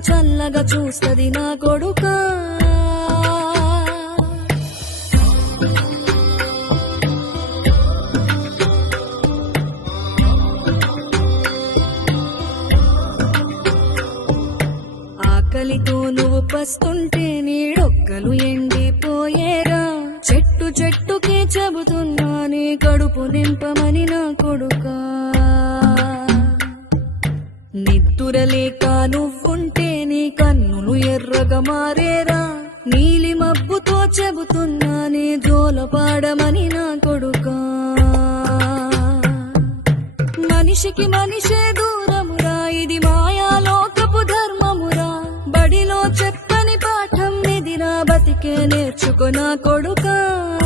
చల్లగా చూస్తది నా కొడుకా. ఆకలితో నువ్వు పస్తుంటే నీడొక్కలు ఎండిపోయేరా. చెట్టు చెట్టుకే చెబుతున్నా నీ కడుపు నింపమని నా కొడుకా. నిద్దురలేక నువ్వుంటే నీ కన్నులు ఎర్రగా మారేరా. నీలి మబ్బుతో చెబుతున్నా నీ జోలపాడమని నా కొడుకా. మనిషికి మనిషే దూరమురా ఇది మాయాలోకపు ధర్మమురా. బడిలో చెప్పని పాఠం నిదిరా బతికే నేర్చుకున్నా కొడుకా.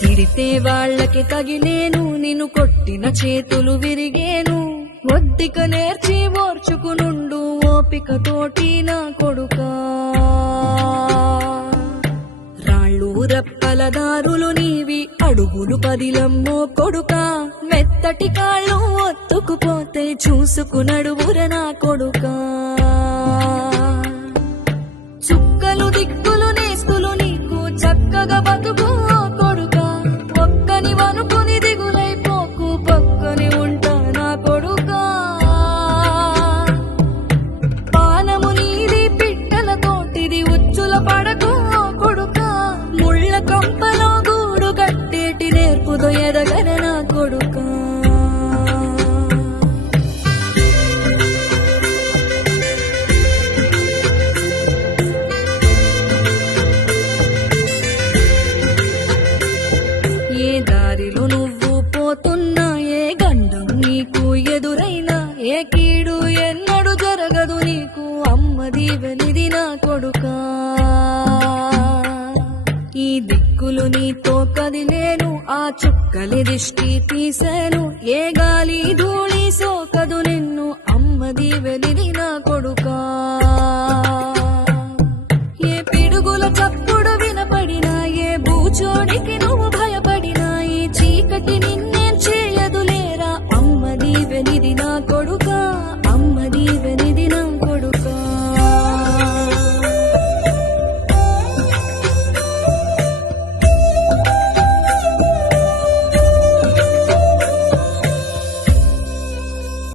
తిడితే వాళ్ళకి తగిలేను నిన్ను కొట్టిన చేతులు విరిగేను. ఒడ్డిక నేర్చి ఓర్చుకునుండు ఓపికతోటి నా కొడుకా. రాళ్ళు రప్పల దారులు నీవి అడుగులు పదిలమ్మో కొడుకా. మెత్తటి కాళ్ళు ఒత్తుకుపోతే చూసుకునడువుర నా కొడుకా. చుక్కలు దిక్కులు నా కొడుకా. ఈ దిక్కులు నీతో కదిలేను ఆ చుక్కలి దిష్టి తీశాను ఏ గాలి ధూళి సోకదు నిన్ను అమ్మది వెలిది నా కొడుకా.